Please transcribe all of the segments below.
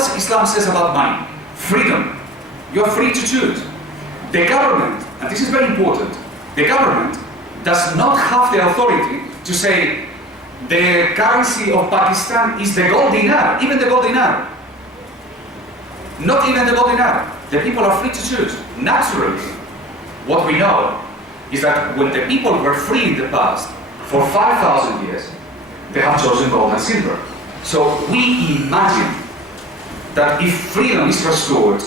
What Islam says about money? Freedom. You're free to choose. The government, and this is very important, the government does not have the authority to say the currency of Pakistan is the gold dinar, even the gold dinar. Not even the gold dinar. The people are free to choose. Naturally, what we know is that when the people were free in the past, for 5,000 years, they have chosen gold and silver. So we imagine that if freedom is restored,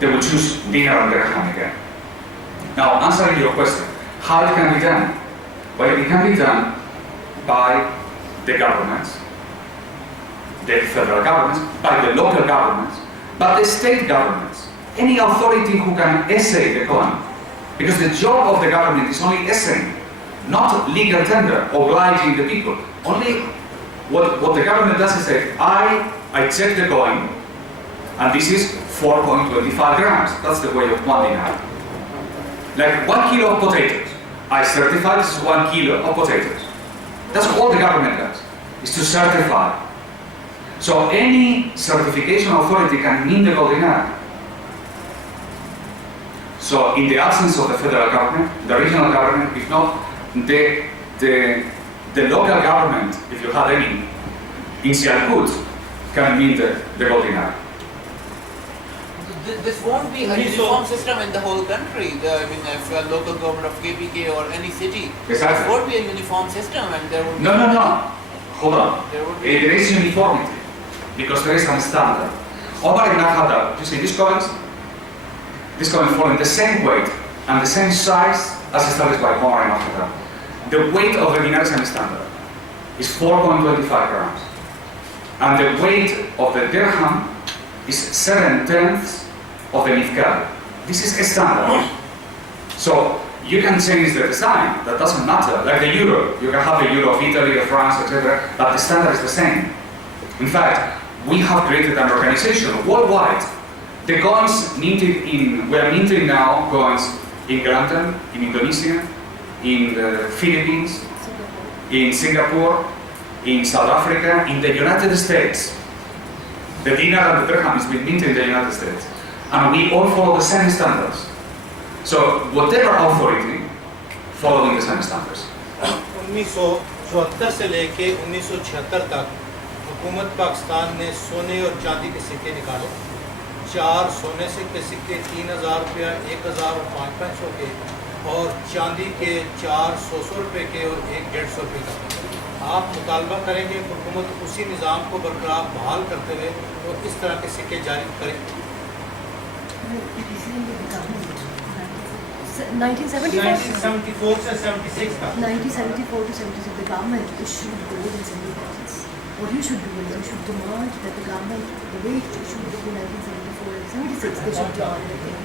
they will choose dinar and dirham again. Now, answering your question, how it can be done? Well, it can be done by the governments, the federal governments, by the local governments, by the state governments, any authority who can essay the coin. Because the job of the government is only essaying, not legal tender, obliging the people. Only what the government does is say, I check the coin, and this is 4.25 grams. That's the weight of 1 dinar. Like 1 kilo of potatoes. I certify this is 1 kilo of potatoes. That's all the government does, is to certify. So any certification authority can mean the gold dinar. So in the absence of the federal government, the regional government, if not, the local government, if you have any, in Sialkut, can mean the gold dinar. This won't be a uniform system in the whole country. I mean, if a local government of KPK or any city, exactly. It won't be a uniform system, and there would be No. Hold on. There is uniformity because there is a standard. Omar ibn al-Khattab, you see these coins fall in the same weight and the same size as established by Umar ibn al-Khattab. The weight of the dinar is a standard. Is 4.25 grams, and the weight of the dirham is 7/10 of the mithqal. This is a standard. So you can change the design, that doesn't matter. Like the euro, you can have the euro of Italy, of France, etc., but the standard is the same. In fact, we have created an organization worldwide. The coins we are minting now coins in Kelantan, in Indonesia, in the Philippines, in Singapore, in South Africa, in the United States. The dinar and the dirham is being minted in the United States. And we all follow the same standards. So whatever authority, following the same standards. 1974 से लेके 1976 तक हुकूमत पाकिस्तान ने सोने और चांदी के सिक्के निकाले। 4 सोने के सिक्के 3,000 रुपया, 1,000 और 500 के, और चांदी के 4 100 रुपये के और 1 150 रुपये का। आप मुतालबा करेंगे हुकूमत उसी निज़ाम को बरकरार बहाल करते हुए और इस तरह के सिक्के जारी करें। 1974 से 76 का। 1974 to 76, the government issued gold and silver coins. What you should do is you should demand that the government, the way it issued between 1974 and 76, they should demand it again.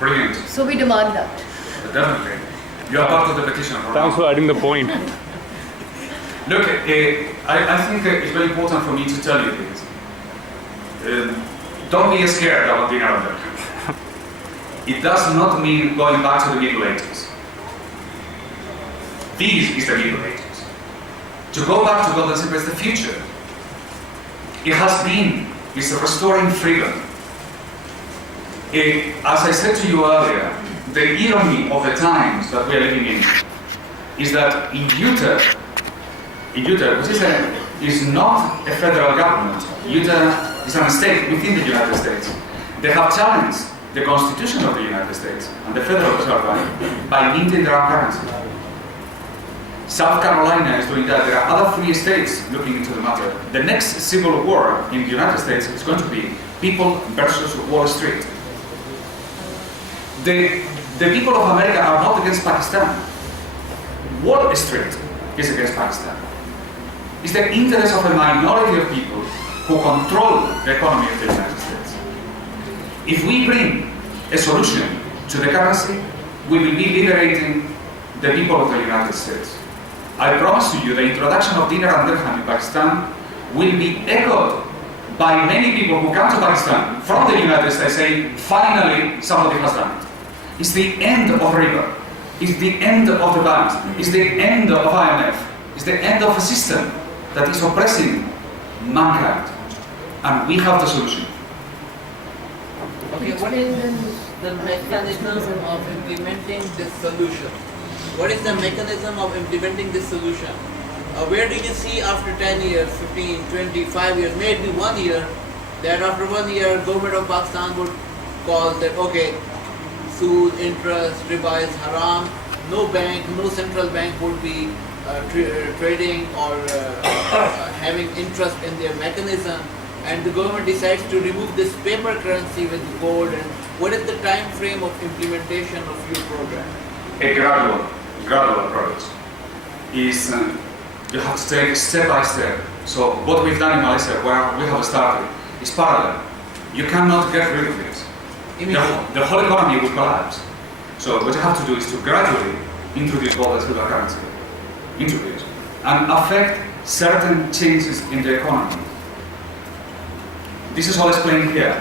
Brilliant. So we demand that. Definitely. You are part of the petition. Thanks for adding the point. Look, I think it's very important for me to tell you this. Don't be scared about dinar and dirham. It does not mean going back to the Middle Ages. This is the Middle Ages. To go back to gold and silver is the future. It's restoring freedom. As I said to you earlier, the irony of the times that we are living in is that in Utah, which is not a federal government, Utah is a state within the United States. They have challenged the Constitution of the United States and the Federal Reserve Bank by minting their own currency. South Carolina is doing that. There are other 3 states looking into the matter. The next civil war in the United States is going to be people versus Wall Street. The people of America are not against Pakistan. Wall Street is against Pakistan. It's the interest of a minority of people who control the economy of the United States. If we bring a solution to the currency, we will be liberating the people of the United States. I promise to you the introduction of dinar and dirham in Pakistan will be echoed by many people who come to Pakistan from the United States saying, finally, somebody has done it. It's the end of riba. It's the end of the banks. It's the end of IMF. It's the end of a system that is oppressing mankind. and we have the solution. Okay, what is the mechanism of implementing this solution? What is the mechanism of implementing this solution? Where do you see after 10 years, 15, 20, 5 years, maybe 1 year, that after 1 year, government of Pakistan would call that, okay, sood, interest, riba is haram, no bank, no central bank would be trading or having interest in their mechanism, and the government decides to remove this paper currency with gold. And what is the time frame of implementation of your program? A gradual approach is you have to take step by step. So what we've done in Malaysia, where we have started, is parallel. You cannot get rid of it. The whole economy will collapse. So what you have to do is to gradually introduce gold as real currency, and affect certain changes in the economy. This is all explained here,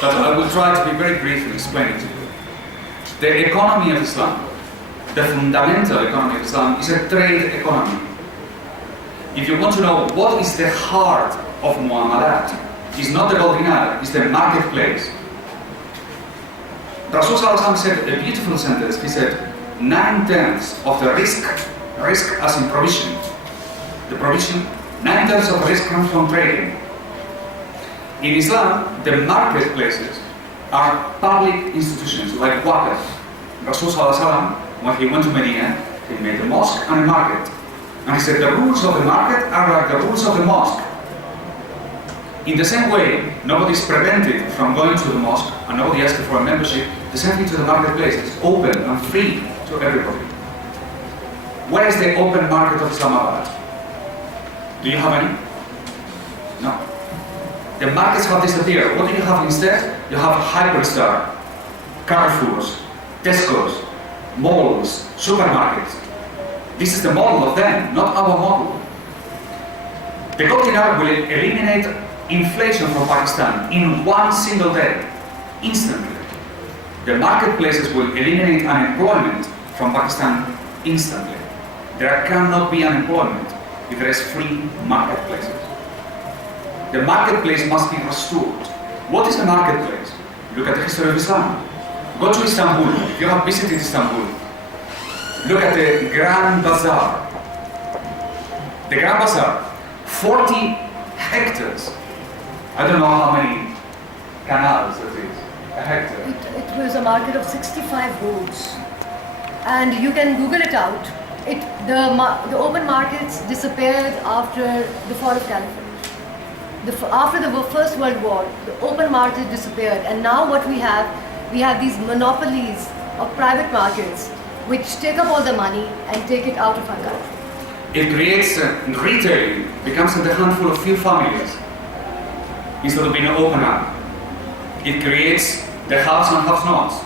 but I will try to be very brief in explaining to you. The economy of Islam, the fundamental economy of Islam, is a trade economy. If you want to know what is the heart of muamalat, it's not the gold dinar, it's the marketplace. Rasul said a beautiful sentence. He said, 9/10 of the risk as in provision, the provision, 9/10 of risk comes from trading. In Islam, the marketplaces are public institutions like Waqf. Rasul when he went to Medina, he made a mosque and a market. And he said the rules of the market are like the rules of the mosque. In the same way, nobody is prevented from going to the mosque and nobody asks for a membership. The same thing to the marketplace. It's open and free to everybody. Where is the open market of Islamabad? Do you have any? No. The markets have disappeared. What do you have instead? You have Hyperstar, Carrefours, Tesco's, malls, supermarkets. This is the model of them, not our model. The gold dinar will eliminate inflation from Pakistan in one single day, instantly. The marketplaces will eliminate unemployment from Pakistan instantly. There cannot be unemployment if there is free marketplaces. The marketplace must be restored. What is a marketplace? Look at the history of Islam. Go to Istanbul. If you have visited Istanbul, look at the Grand Bazaar. The Grand Bazaar, 40 hectares. I don't know how many canals it is. A hectare. It was a market of 65 roads, and you can Google it out. The open markets disappeared after the fall of Caliphate. After the First World War, the open market disappeared, and now what we have these monopolies of private markets which take up all the money and take it out of our country. It creates retailing becomes in the handful of few families instead of being open up. It creates the haves and have-nots.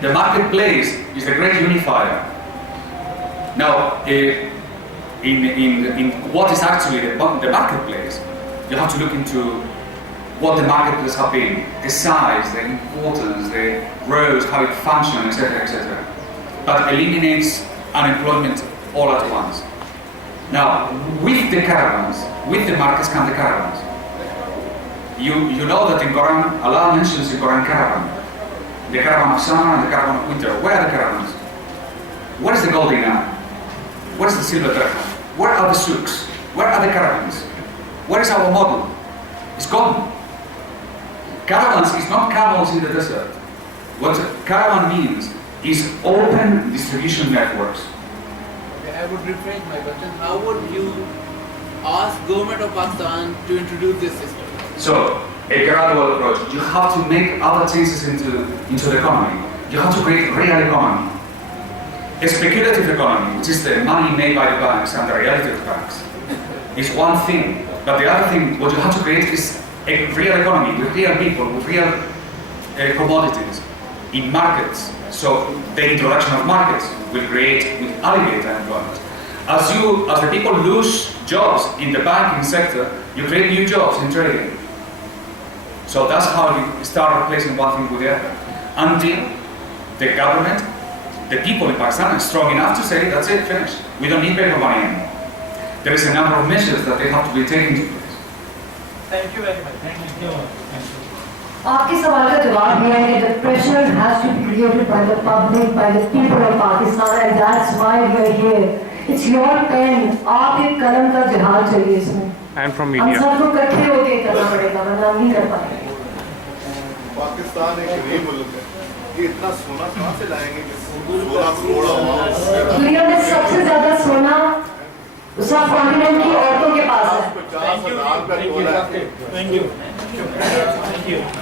The marketplace is the great unifier. Now, in what is actually the marketplace, you have to look into what the marketplace have been, the size, the importance, the roads, how it functions, etc., etc. But eliminates unemployment all at once. Now, with the caravans, with the markets come the caravans. You know that in Quran, Allah mentions in Quran caravan. The caravan of summer and the caravan of winter. Where are the caravans? Where is the gold dinar? Where is the silver dirham? Where are the souks? Where are the caravans? Where is our model? It's gone. Caravans is not camels in the desert. What caravan means is open distribution networks. I would rephrase my question. How would you ask government of Pakistan to introduce this system? So, a gradual approach. You have to make other changes into the economy. You have to create a real economy. A speculative economy, which is the money made by the banks and the reality of the banks, is one thing. But the other thing, what you have to create is a real economy with real people, with real commodities in markets. So the introduction of markets will alleviate unemployment. As the people lose jobs in the banking sector, you create new jobs in trading. So that's how you start replacing one thing with the other. Until the government, the people in Pakistan are strong enough to say, that's it, finished. We don't need paper money anymore. There is a number of measures that they have to be taken to place. Thank you very much. Thank you. आपके सवाल का जवाब यह है कि the pressure has to be created by the public, by the people of Pakistan, and that's why we are here. It's your pen. आपके कलम का जिहाद चाहिए इसमें. And from हम media. सबको इकट्ठे होके करना पड़ेगा, वरना हम नहीं कर पाएंगे. पाकिस्तान एक गरीब मुल्क है, ये इतना सोना कहाँ से लाएंगे कि 16 करोड़ आवाम दुनिया में सबसे ज्यादा सोना सब कॉन्टिनेंट की औरतों के पास है. 50,000 का तोला है. Thank you.